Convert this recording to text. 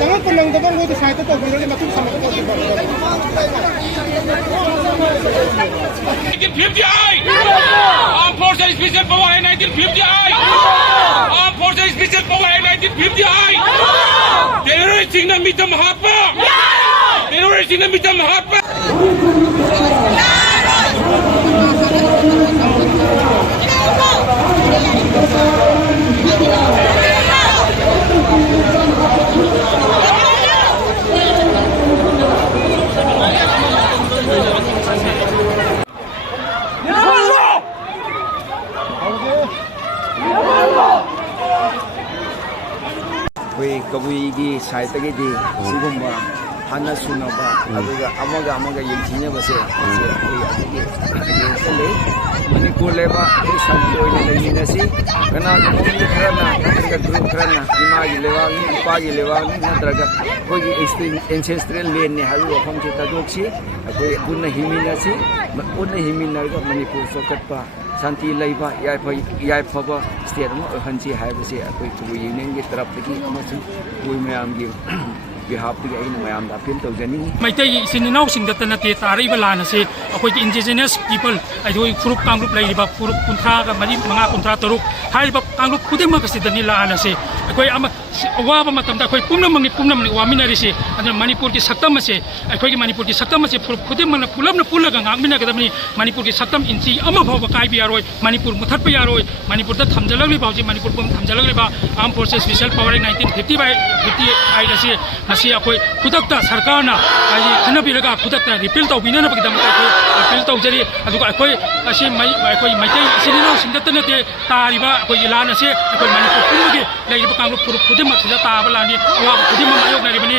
Jangan penang depan gua tu saya tu benar ni macam sama kau tu. 1958 Armed Forces Special Power Act 1958 Armed Forces Special Power Act 1958 Terrorist in the Mita Mahatma Terrorist in the Mita Mahatma Kawigi side tagi di sigumba hana sunaba amaga yintinya base sele Manipur leba santi oina lagina si kana community kharana ka group kharana imagi lewang ipagi lewang natraga koi ancestral land ne halu afam che tadoksi koi punna himina si punna himina ga Manipur sokatpa Santi laiba yai phaba state mo hanchi haibase akoi kubu union gi taraf tagi amasu kui mayam gi behalf tagi aina mayam da appeal tawjani maitai sininaw singdata nate tarai balana se akoi indigenous people ai group kangrup laiba group kuntra ga mari manga kuntra taruk haiba kangrup kudema ka sidani la ala se akoi ama awaba matamda akoi pumnam ni waminari se ana Manipur ki saktam se akoi ki Manipur ki saktam se kudema na pulamna pulaga ngakmina ga damni Manipur ki saktam inchi ama bhawa kai bi yaroi Manipur muthat pa yaroi Manipur da thamjalagli bauji Manipur bum thamjalagli ba Armed Forces Special Power Act 1950 by 50 ai da se masi akoi kudakta sarkarna ai khanabiraga kudakta repeal tawbina na bagdam akoi repeal tawjari aduga akoi asi mai akoi maitai sininaw singdata nate tariba akoi ilana se akoi Manipur pumgi laiba kangrup kudema thida ta balani awa kudema mayok na ribani